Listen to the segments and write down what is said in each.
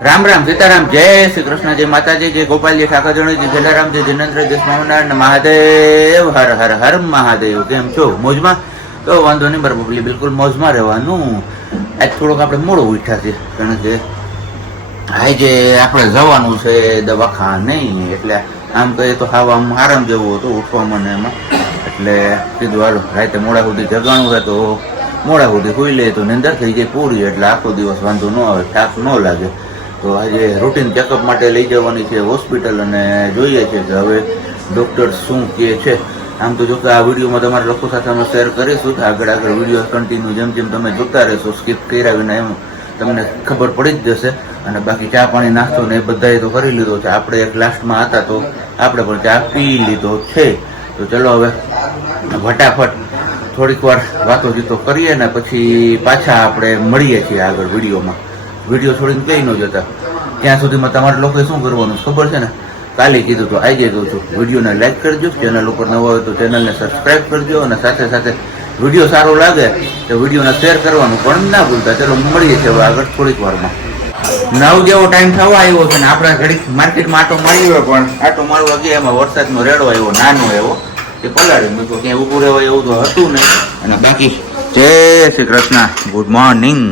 રામ રામ સીતારામ જય શ્રી કૃષ્ણ જય માતાજી જય ગોપાલજી ઠાકોરજી જય જલારામ જય જિનેન્દ્ર જય સ્વામિનારાયણ મહાદેવ હર હર હર મહાદેવ. કેમ છો? મોજમાં? તો વાંધો નહીં, બરાબર બિલકુલ મોજમાં રહેવાનું. આજ થોડોક આપણે મોડું ઉઠ્યા છે કારણ કે આજે આપણે જવાનું છે દવાખાને, એટલે આમ કહીએ તો હાવ આમ આરામ જેવું હતું ઉઠવામાં ને એમાં, એટલે કીધું હાલો રાતે મોડા સુધી જગાણું હોય તો મોડા સુધી સુઈ લે તો નિંદર થઈ જાય પૂરી, એટલે આખો દિવસ વાંધો ન આવે, થાક ન લાગે. તો આજે રૂટીન ચેકઅપ માટે લઈ જવાની છે હોસ્પિટલ, અને જોઈએ છે કે હવે ડૉક્ટર શું કહે છે. આમ તો જો કે આ વિડીયોમાં તમારા લોકો સાથે અમે શેર કરીશું, આગળ વિડીયો કન્ટિન્યુ જેમ જેમ તમે જોતા રહેશો સ્કીપ કર્યા વિના એમ તમને ખબર પડી જ જશે. અને બાકી ચા પાણી નાસ્તો ને એ બધાએ તો કરી લીધો છે, આપણે એક લાસ્ટમાં હતા તો આપણે પણ ચા પી લીધો છે. તો ચલો હવે ફટાફટ થોડીક વાર વાતો જીતો કરીએ ને પછી પાછા આપણે મળીએ છીએ આગળ વિડીયોમાં. વિડીયો છોડીને કઈ ન જતા, ત્યાં સુધીમાં તમારા લોકોએ શું કરવાનું ખબર છે ને, કાલે કીધું તો આજે કહું છું, વિડીયોને લાઈક કરજો, ચેનલ ઉપર નવો હોય તો ચેનલને સબસ્ક્રાઈબ કરજો, અને સાથે સાથે વિડીયો સારો લાગે તો વિડીયોને શેર કરવાનું પણ ના ભૂલતા. ચલો મળીએ છીએ હવે આગળ થોડીક વારમાં. 9 જેવો ટાઈમ થવા આવ્યો છે ને આપણે ઘડીક માર્કેટમાં આટો મારી હોય, પણ આટો મારવા ગયા એમાં વરસાદનો રેડો આવ્યો નાનો એવો, એ પલાળી મૂકો, ક્યાંય ઊભું રહેવાય એવું તો હતું નહીં. અને બાકી જય શ્રી કૃષ્ણ, ગુડ મોર્નિંગ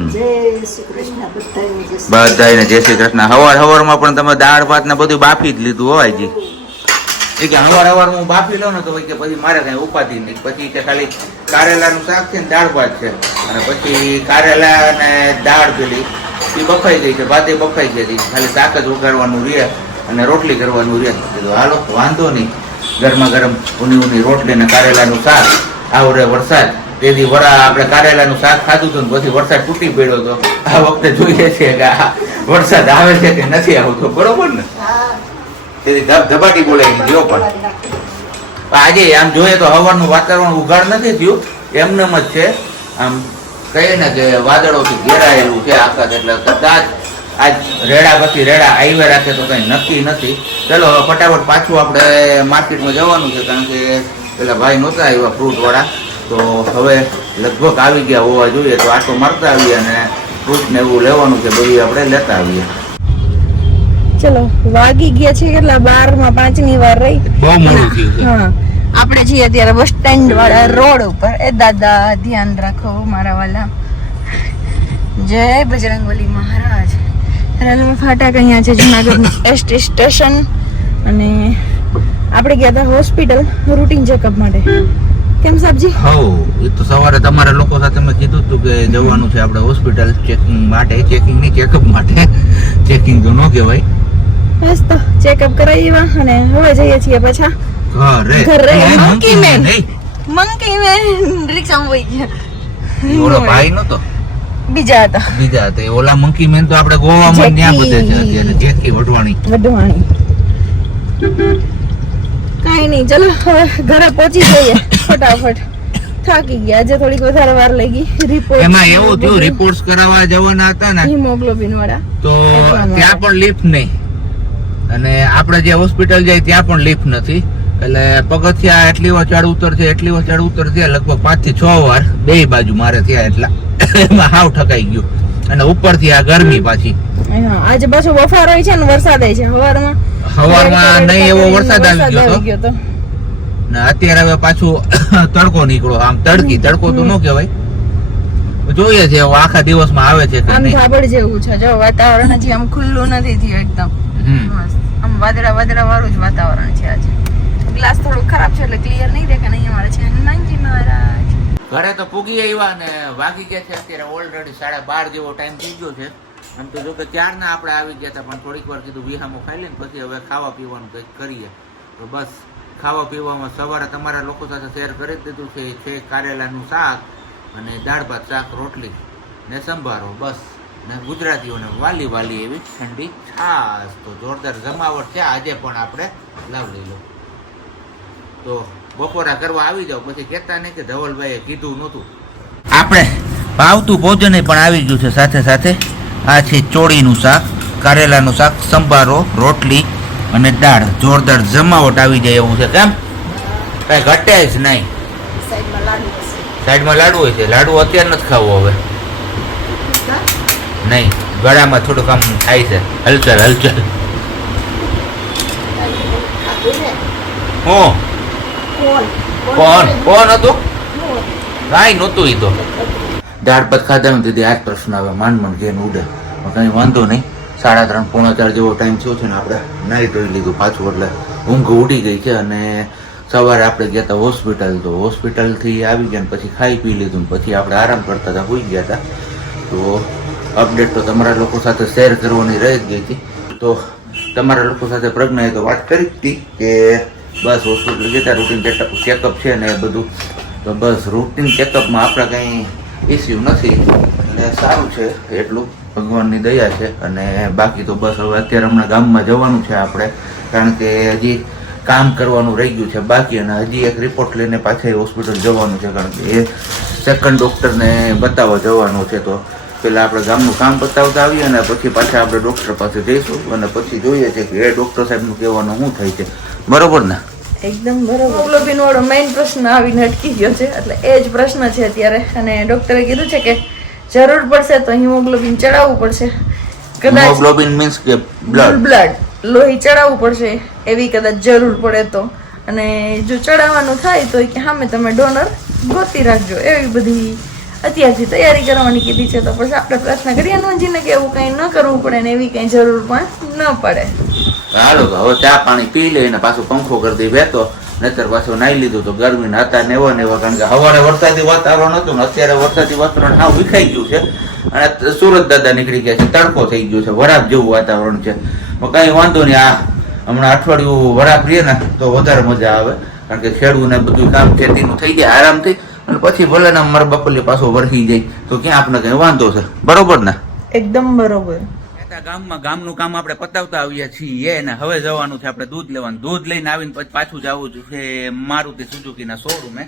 બધાને. જય શ્રી કૃષ્ણ. હવારમાં પણ તમે દાળ ભાત ને બધું બાફી જ લીધું હોય જી, એ કે હવાર હું બાફી લઉં ને તો કે પછી મારે કઈ ઉપાધિ નહીં. પછી કે ખાલી કારેલાનું શાક છે ને દાળ ભાત છે, અને પછી કારેલા ને દાળ પેલી એ બફાઈ ગઈ છે, ભાતે બફાઈ ગઈ હતી, ખાલી શાક જ ઉગાડવાનું રહે અને રોટલી કરવાનું રહે. કીધું હાલો વાંધો નહીં, ગરમા ગરમ ઊની રોટલી ને કારેલાનું શાક. આવડે વરસાદ તેથી આપણે કારેલાનું શાક ખાધું હતું ને પછી વરસાદ તૂટી પડ્યો હતો. આ વખતે જોઈએ છીએ કે વરસાદ આવે છે કે નથી આવતો, બરોબર ને? તેથી ધબાટી બોલાવી ગયો. પણ આજે આમ જોઈએ તો હવાનું વાતાવરણ ઉઘાડ નથી થયું, એમનેમ જ છે. આમ કહીએ ને કે વાદળોથી ઘેરાયેલું છે આકાશ, એટલે કદાચ આજ રેડા પછી રેડા આવી રાખે તો કઈ નક્કી નથી. ચલો હવે ફટાફટ પાછું આપણે માર્કેટમાં જવાનું છે, કારણ કે પેલા ભાઈ નહોતા આવ્યા ફ્રૂટ વાળા, તો હવે લગભગ આવી ગયા હોવા જોઈએ. તો આટો મારતા આવીએ અને ફ્રૂટ ને એવું લેવાનું છે બધું આપણે લેતા આવીએ. ચલો વાગી ગયા છે કેટલા, 12:05 વાર રહી, બહુ મોડું થયું છે. હા, આપણે છીએ અત્યારે બસ સ્ટેન્ડ વાળા રોડ ઉપર. એ દાદા ધ્યાન રાખો મારા વાલા. જય બજરંગબલી મહારાજ. રેલવે ફાટક અહીંયા છે જુનાગઢ એસટી સ્ટેશન, અને આપણે ગયા હતા હોસ્પિટલ રૂટીન ચેકઅપ માટે. કેમ સાહેબજી? હા, એ તો સવારે તમારા લોકો સાથે મેં કીધું હતું કે જવાનું છે આપણે હોસ્પિટલ ચેકિંગ માટે. ચેકિંગ નહીં, ચેકઅપ માટે. ચેકિંગ તો ન કહેવાય. બસ તો ચેકઅપ કરાવ્યા અને હવે જઈએ છીએ પાછા ઘરે. મંકી મેન રિક્ષામાં વહી ગયા. ઓલો ભાઈ નતો, બીજા હતા. ઓલા મંકી મેન તો આપણે ગોવામાં ત્યાં બધે છે અત્યારે. જેકી વઢવાણી. કઈ નહીં, ચલો હવે ઘરે પહોંચી જઈએ ફટાફટ. થાકી ગયા, આજે થોડીક વધારે વાર લાગી. રિપોર્ટ એમાં એવું થયું, રિપોર્ટ્સ કરાવવા જવાના હતા ને હિમોગ્લોબિન વાળા, તો ત્યાં પણ લિફ્ટ નહીં, અને આપણે જે હોસ્પિટલ જાય ત્યાં પણ લિફ્ટ નથી. એટલે પગથિયા એટલી વાર ચડ ઉતર છે, લગભગ 5 થી 6 વાર બે બાજુ મારે થયા. એટલા એમાં હાવ ઠકાઈ ગયું, અને ઉપરથી આ ગરમી પાછી. આજે પાછો બફારો છે ને વરસાદ છે. હવારમાં નહીં એવો વરસાદ આવી ગયો હતો ને અત્યારે હવે પાછું તડકો નીકળો. આમ તડકો તો ન કહેવાય, જોઈએ છે આખા દિવસમાં આવે છે કે નહીં. ધાબળ જેવું છે જો વાતાવરણ, હજી આમ ખુલ્લું નથી થયું એકદમ. આમ વાદળા વાળું જ વાતાવરણ છે આજે. ગ્લાસ થોડો ખરાબ છે એટલે ક્લિયર નહીં દેખાય. નહીં અમારે છે નાનજી મહારાજ. ઘરે તો પૂગી આવ્યા ને વાગી ગયા છે અત્યારે ઓલરેડી 12:30 જેવો ટાઈમ થઈ ગયો છે. આમ તો જો કે ત્યારના આપણે આવી ગયા હતા, પણ થોડીક વાર કીધું વિહામો ખાઈ લઈને પછી હવે ખાવા પીવાનું કંઈક કરીએ. તો બસ ખાવા પીવામાં સવારે તમારા લોકો સાથે શેર કરી દીધું છે કારેલાનું શાક અને દાળ ભાત, શાક, રોટલી ને સંભારો. બસ, ને ગુજરાતીઓને વાલી એવી ઠંડી છાશ. તો જોરદાર જમાવટ છે આજે પણ, આપણે લાવી લો. તો બપોરા કરવા આવી જાવ, પછી કહેતા નહીં કે ધવલભાઈએ કીધું નહોતું. આપણે ભાવતું ભોજન પણ આવી ગયું છે સાથે સાથે. આ છે ચોળીનું શાક, કારેલાનું શાક, સંભારો, રોટલી અને દાળ. જોરદાર જમાવટ આવી જાય એવું છે. કેમ કઈ ઘટે જ નહીં. સાઈડમાં લાડુ હોય છે. લાડુ અત્યારે નથી ખાવો હવે, નહીં ગળામાં થોડુંક આમ થાય છે હલચલ હલચલ. હું કોણ હતું? કાંઈ નહોતું ઈ તો. દાળ ભાત ખાધા ને દીદી આજ પ્રશ્ન આવે માંડ માંડ ઘેર ઉડે. કઈ વાંધો નહીં, 3:30 પોણા 4 જેવો ટાઈમ થયો છે ને આપણે નાહી ધોઈ લીધું પાછું, એટલે ઊંઘ ઉડી ગઈ છે. અને સવારે આપણે ગયા હતા હોસ્પિટલ, તો હોસ્પિટલથી આવી ગયા ને પછી ખાઈ પી લીધું ને પછી આપણે આરામ કરતા હતા, હોઈ ગયા હતા. તો અપડેટ તો તમારા લોકો સાથે શેર કરવાની રહી જ ગઈ હતી. તો તમારા લોકો સાથે પ્રજ્ઞાએ તો વાત કરી હતી કે બસ હોસ્પિટલ ગયા રૂટીન ચેકઅપ છે ને એ બધું. તો બસ રૂટીન ચેકઅપમાં આપણે કંઈ ઇસ્યુ નથી અને સારું છે, એટલું ભગવાનની દયા છે. અને બાકી તો બસ હવે અત્યારે હમણાં ગામમાં જવાનું છે આપણે, કારણ કે હજી કામ કરવાનું રહી ગયું છે બાકી, અને હજી એક રિપોર્ટ લઈને પાછા હોસ્પિટલ જવાનું છે, કારણ કે એ સેકન્ડ ડૉક્ટરને બતાવવા જવાનું છે. તો પહેલાં આપણે ગામનું કામ બતાવતા આવીએ અને પછી પાછા આપણે ડૉક્ટર પાસે જઈશું અને પછી જોઈએ છે કે એ ડૉક્ટર સાહેબનું કહેવાનું શું થાય છે. બરોબર ને? એકદમ બરોબર. હિમોગ્લોબિન વાળો મેઇન પ્રશ્ન આવીને અટકી ગયો છે, એટલે એ જ પ્રશ્ન છે અત્યારે. અને ડોક્ટરે કીધું છે કે જરૂર પડશે તો હિમોગ્લોબિન ચડાવવું પડશે. કદાચ હિમોગ્લોબિન મીન્સ કે બ્લડ લોહી ચડાવવું પડશે એવી કદાચ જરૂર પડે તો. અને જો ચડાવવાનું થાય તો કે સામે તમે ડોનર ગોતી રાખજો, એવી બધી અત્યારથી તૈયારી કરવાની કીધી છે. તો પછી આપણે પ્રશ્ન કરીએ હનુમાનજીને કે એવું કંઈ ન કરવું પડે ને એવી કંઈ જરૂર પણ ન પડે. હાલો તો હવે ચા પાણી પી લઈને પાછું પંખો કરી દઈ વહેતો, નહીતર પાછું નાહી લીધું તો ગરમી હતા ને એવા, કારણ કે સવારે વરસાદી વાતાવરણ હતું ને અત્યારે વરસાદી વાતાવરણ હાવ વિખાઈ ગયું છે. અને સુરત દાદા નીકળી ગયા છે, તડકો થઈ ગયો છે, વરાપ જેવું વાતાવરણ છે. કઈ વાંધો નહીં, આ હમણાં અઠવાડિયું વરાપ રહીએ ને તો વધારે મજા આવે, કારણ કે ખેડૂત ને બધું કામ ખેતીનું થઈ જાય આરામથી, અને પછી ભલે ને મારા બપોરે પાછો વરસી જાય તો ક્યાં આપણે કઈ વાંધો છે. બરોબર ને? એકદમ બરોબર. ગામનું કામ આપણે પતાવતા આવ્યા છીએ ને હવે જવાનું છે આપણે દૂધ લેવાનું. દૂધ લઈને આવીને પછી પાછું જવું છે મારુતિ સુઝુકીના શોરૂમે,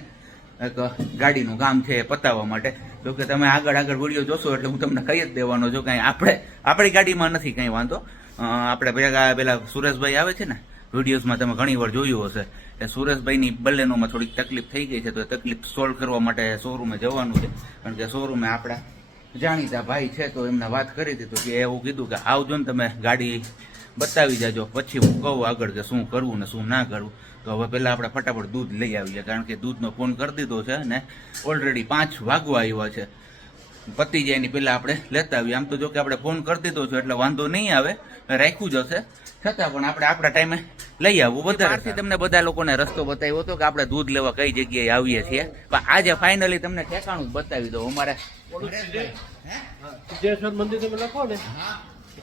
એક ગાડીનું કામ છે પતાવવા માટે. જો કે તમે આગળ વિડીયો જોશો એટલે હું તમને કહી જ દેવાનો છું, કાંઈ આપણી ગાડીમાં નથી કંઈ વાંધો. આપણે પેલા સુરેશભાઈ આવે છે ને વિડીયોઝમાં તમે ઘણી વાર જોયું હશે, એ સુરેશભાઈની બલ્લેનોમાં થોડીક તકલીફ થઈ ગઈ છે, તો એ તકલીફ સોલ્વ કરવા માટે શોરૂમે જવાનું છે. કારણ કે શોરૂમે આપણા જાણીતા ભાઈ છે, તો એમને વાત કરી હતી તો કે એવું કીધું કે આવજો ને તમે ગાડી બતાવી જાજો, પછી હું કહું આગળ કે શું કરવું ને શું ના કરવું. તો હવે પહેલાં આપણે ફટાફટ દૂધ લઈ આવીએ, કારણ કે દૂધનો ફોન કરી દીધો છે ને ઓલરેડી 5 વાગવા આવ્યા છે. પતી જાય એની પહેલાં આપણે લેતા આવીએ. આમ તો જો કે આપણે ફોન કરી દીધો છે એટલે વાંધો નહીં આવે, રાખ્યું જ હશે, છતાં પણ આપણે આપણા ટાઈમે લઈ આવવું. બધાથી તમને બધા લોકોને રસ્તો બતાવ્યો હતો કે આપણે દૂધ લેવા કઈ જગ્યાએ આવીએ છીએ, પણ આજે ફાઇનલી તમને ઠેકાણું જ બતાવી દો. અમારે સિદ્ધેશ્વર મંદિર તમે લખો ને,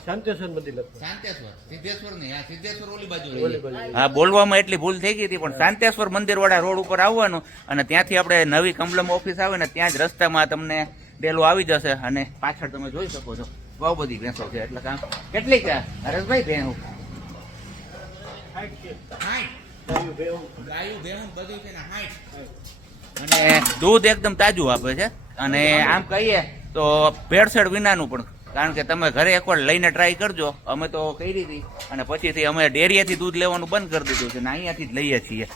શાંતેશ્વર મંદિર લખો. સિદ્ધેશ્વર નહીં, આ સિદ્ધેશ્વર ઓલી બાજુ. હા, બોલવામાં એટલી ભૂલ થઈ ગઈ હતી, પણ શાંતેશ્વર મંદિર વાળા રોડ ઉપર આવવાનું, અને ત્યાંથી આપણે નવી કમલમ ઓફિસ આવે ને ત્યાં જ રસ્તામાં તમને ડેલો આવી જશે. અને પાછળ તમે જોઈ શકો છો બહુ બધી ભેંસો છે, એટલે કામ કેટલી છે હરેશભાઈ ભેંસ? અને દૂધ એકદમ તાજું આપે છે. અને આમ કહીએ તો ભેળસેળ વિનાનું પણ, કારણ કે તમે ઘરે એકવાર લઈને ટ્રાય કરજો. અમે તો કરી હતી અને પછીથી અમે ડેરીએથી દૂધ લેવાનું બંધ કરી દીધું છે ને અહીંયાથી જ લઈએ છીએ.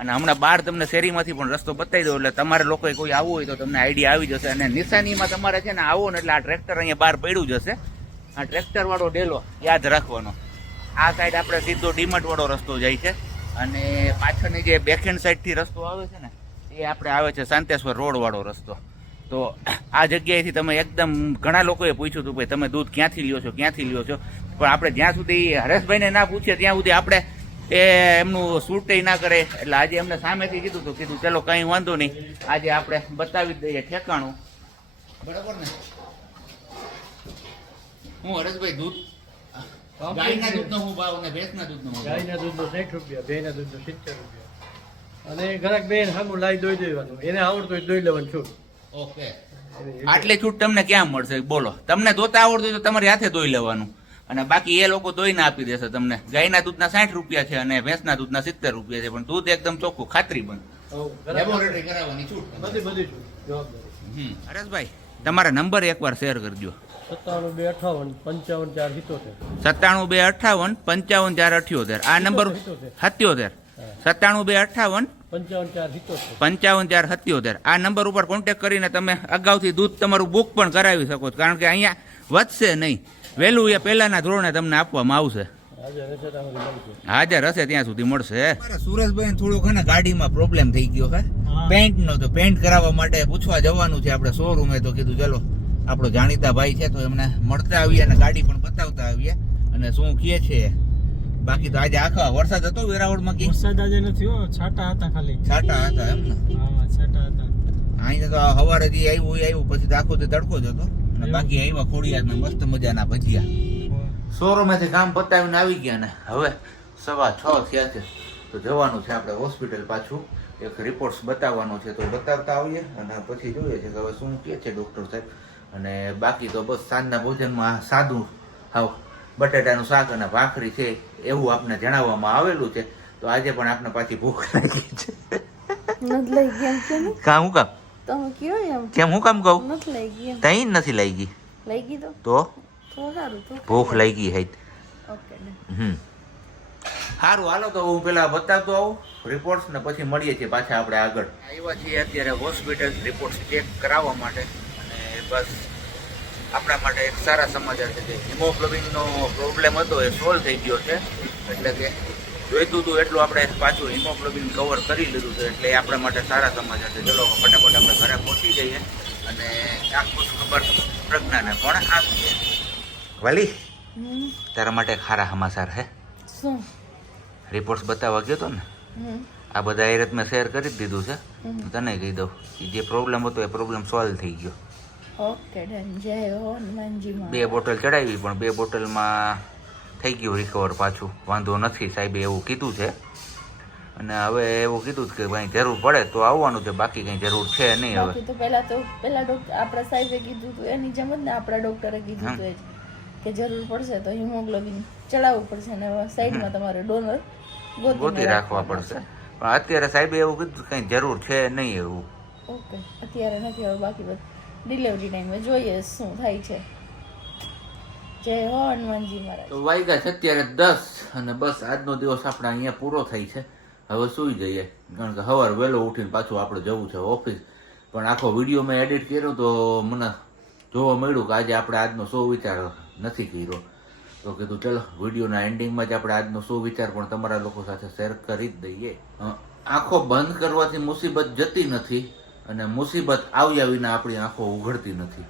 અને હમણાં બહાર તમને શેરીમાંથી પણ રસ્તો બતાવી દો, એટલે તમારે લોકોએ કોઈ આવવું હોય તો તમને આઈડિયા આવી જશે. અને નિશાનીમાં તમારે છે ને આવો ને એટલે આ ટ્રેક્ટર અહીંયા બહાર પડ્યું જશે, આ ટ્રેક્ટર વાળો ડેલો યાદ રાખવાનો. આ સાઈડ આપણે સીધો ડીમટ વાળો રસ્તો જાય છે, અને પાછળની જે બેકહેન્ડ સાઈડથી રસ્તો આવે છે ને એ આપણે આવે છે શાંતેશ્વર રોડ વાળો રસ્તો. તો આ જગ્યાએથી તમે એકદમ ઘણા લોકોએ પૂછ્યું હતું ભાઈ તમે દૂધ ક્યાંથી લ્યો છો, ક્યાંથી લ્યો છો, પણ આપણે જ્યાં સુધી હરેશભાઈને ના પૂછીએ ત્યાં સુધી આપણે એ એમનું શૂટ ના કરે. એટલે આજે એમને સામેથી કીધું તો કીધું ચલો કંઈ વાંધો નહીં, આજે આપણે બતાવી જ દઈએ ઠેકાણું. બરાબર ને? હું હરેશભાઈ દૂધ ગાયના દૂધનો હું ભાવ ને ભેંસના દૂધનો હું ભાવ? ગાયના દૂધનો 60 રૂપિયા, ભેંસના દૂધનો 70 રૂપિયા. અને ઘરાક બેન સામું લાવી દોઈ દેવાનું, એને આવડતું હોય દોઈ લેવાનું છૂટ. ઓકે, આટલી છૂટ તમને ક્યાં મળશે બોલો? તમને ધોતા આવડતું હોય તો તમારી હાથે દોઈ લેવાનું, અને બાકી એ લોકો દોઈને આપી દેશે તમને. ગાયના દૂધના 60 રૂપિયા છે અને ભેંસના દૂધના 70 રૂપિયા છે, પણ દૂધ એકદમ ચોખ્ખું ખાતરી બંધ. લેબોરેટરી કરાવવાની છૂટ, બધી છૂટ જવાબદારી. હરેશભાઈ તમારા નંબર એકવાર શેર કરજો. 97 258 55 478. 97 258 55 478. આ નંબર 77 97 258 55 4 77. 55 4 77. આ નંબર ઉપર કોન્ટેક્ટ કરીને તમે અગાઉથી દૂધ તમારું બુક પણ કરાવી શકો છો, કારણ કે અહીંયા વધશે નહીં, વહેલું એ પહેલાના ધોરણે તમને આપવામાં આવશે. હાજર હશે તો અમારી મળશે. હાજર હશે ત્યાં સુધી મળશે. સુરજભાઈ થોડુંક છે ને ગાડીમાં પ્રોબ્લેમ થઈ ગયો છે હા. પેન્ટ નો, તો પેન્ટ કરાવવા માટે પૂછવા જવાનું છે આપણે શોરૂમે. તો કીધું ચલો આપણો જાણીતા ભાઈ છે તો એમને મળતા આવીએ અને ગાડી પણ બતાવતા આવીએ અને શું કહે છે. બાકી તો આજે આખા વરસાદ હતો વેરાવળમાં, કે વરસાદ આજે નથી હો, છાંટા હતા ખાલી. છાંટા હતા એમ ને? હા, છાંટા હતા. અહીંયા તો સવારે જે આવ્યું પછી તો આખો તે તડકો જ હતો. અને બાકી આવ્યા ખોડિયારમાં મસ્ત મજાના ભજીયા. શોરૂમેથી કામ પતાવીને આવી ગયા ને હવે 6:15 થયા છે. તો જવાનું છે આપણે હોસ્પિટલ પાછું, એક રિપોર્ટ્સ બતાવવાનો છે તો બતાવતા આવીએ અને પછી જોઈએ છે કે હવે શું કહે છે ડૉક્ટર સાહેબ. અને બાકી તો બસ સાંજના ભોજનમાં સાદું હાવ બટેટાનું શાક અને ભાખરી છે એવું આપને જણાવવામાં આવેલું છે. તો આજે પણ આપને પાછી ભૂખ લાગી છે. નથી લઈ ગયા કેમ? કામ હું કામ તમે કયો એમ કેમ હું કામ કહું? નથી લઈ ગયા. તઈ નથી લાગી લઈ ગઈ તો તો સારું તો ભૂખ લાગી હૈ. ઓકે સારું હાલો તો હું પેલા બતાવતો આવું રિપોર્ટ્સ ને પછી મળીએ છીએ પાછા આપણે આગળ. આવ્યા છીએ અત્યારે હોસ્પિટલ રિપોર્ટ્સ ચેક કરાવવા માટે. અને બસ આપણા માટે એક સારા સમાચાર છે કે હિમોગ્લોબિનનો પ્રોબ્લેમ હતો એ સોલ્વ થઈ ગયો છે. એટલે કે જોઈતું હતું એટલું આપણે પાછું હિમોગ્લોબિન કવર કરી લીધું છે, એટલે એ આપણા માટે સારા સમાચાર છે. ચલો ફટાફટ આપણે ઘરે પહોંચી જઈએ અને આખું ખબર પ્રજ્ઞાને પણ આપીએ. વાલી તારા માટે એક સારા સમાચાર હે. શું? રિપોર્ટ્સ બતાવવા ગયો હતો ને, આ બધા એ મેં શેર કરી જ દીધું છે. તને કહી દઉં જે પ્રોબ્લેમ હતો એ પ્રોબ્લેમ સોલ્વ થઈ ગયો. Okay done. જય હો હનુમાનજીમાં. 2 બોટલ ચડાવી પણ 2 બોટલમાં થઈ ગયું રિકવર પાછું, વાંધો નથી સાહેબે એવું કીધું છે. અને હવે એવું કીધું કે ભાઈ જરૂર પડે તો આવવાનું છે, બાકી કંઈ જરૂર છે નહીં હવે. બાકી તો પેલા ડોક્ટર આપણા સાહેબે કીધું હતું એની જેમ જ ને આપણા ડોક્ટરે કીધું હતું એ જ કે જરૂર પડશે તો હિમોગ્લોબિન ચડાવવું પડશે અને સાઈડમાં તમારે ડોનર ગોતી રાખવા પડશે. પણ અત્યારે સાહેબે એવું કીધું કંઈ જરૂર છે નહીં એવું. ઓકે અત્યારે નથી હવે, બાકી બધું ડિલિવરી ટાઈમે જોઈએ શું થાય છે. જય હો હનુમાનજી મહારાજ. તો વાગ્યા છે અત્યારે 10 અને બસ આજનો દિવસ આપણે અહીંયા પૂરો થાય છે. હવે સૂઈ જઈએ, કારણ કે સવાર વહેલો ઉઠીને પાછું આપણે જવું છે ઓફિસ. પણ આખો વિડીયો મેં એડિટ કર્યો તો મને જોવા મળ્યું કે આજે આપણે આજનો સુવિચાર નથી કર્યો. તો કીધું ચલો વિડીયોના એન્ડિંગમાં જ આપણે આજનો સુવિચાર પણ તમારા લોકો સાથે શેર કરી જ દઈએ. આંખો બંધ કરવાથી મુસીબત જતી નથી અને મુસીબત આવ્યા વિના આપણી આંખો ઉઘડતી નથી.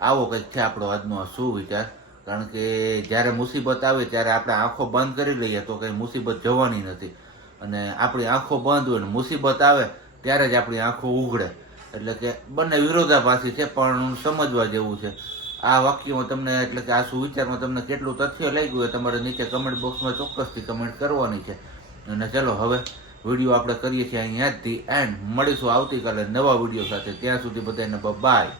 આવો કંઈક છે આપણો આજનો આ સુવિચાર. કારણ કે જ્યારે મુસીબત આવે ત્યારે આપણે આંખો બંધ કરી લઈએ તો કંઈ મુસીબત જવાની નથી, અને આપણી આંખો બંધ હોય ને મુસીબત આવે ત્યારે જ આપણી આંખો ઉઘડે. એટલે કે બંને વિરોધાભાસી છે પણ સમજવા જેવું છે. આ વાક્યમાં તમને એટલે કે આ સુવિચારમાં તમને કેટલું તથ્ય લાગ્યું એ તમારે નીચે કમેન્ટ બોક્સમાં ચોક્કસથી કમેન્ટ કરવાની છે. અને ચલો હવે વિડીયો આપણે કરીએ છીએ અહીંયાથી એન્ડ. મળીશું આવતીકાલે નવા વિડીયો સાથે. ત્યાં સુધી બધાને બાય.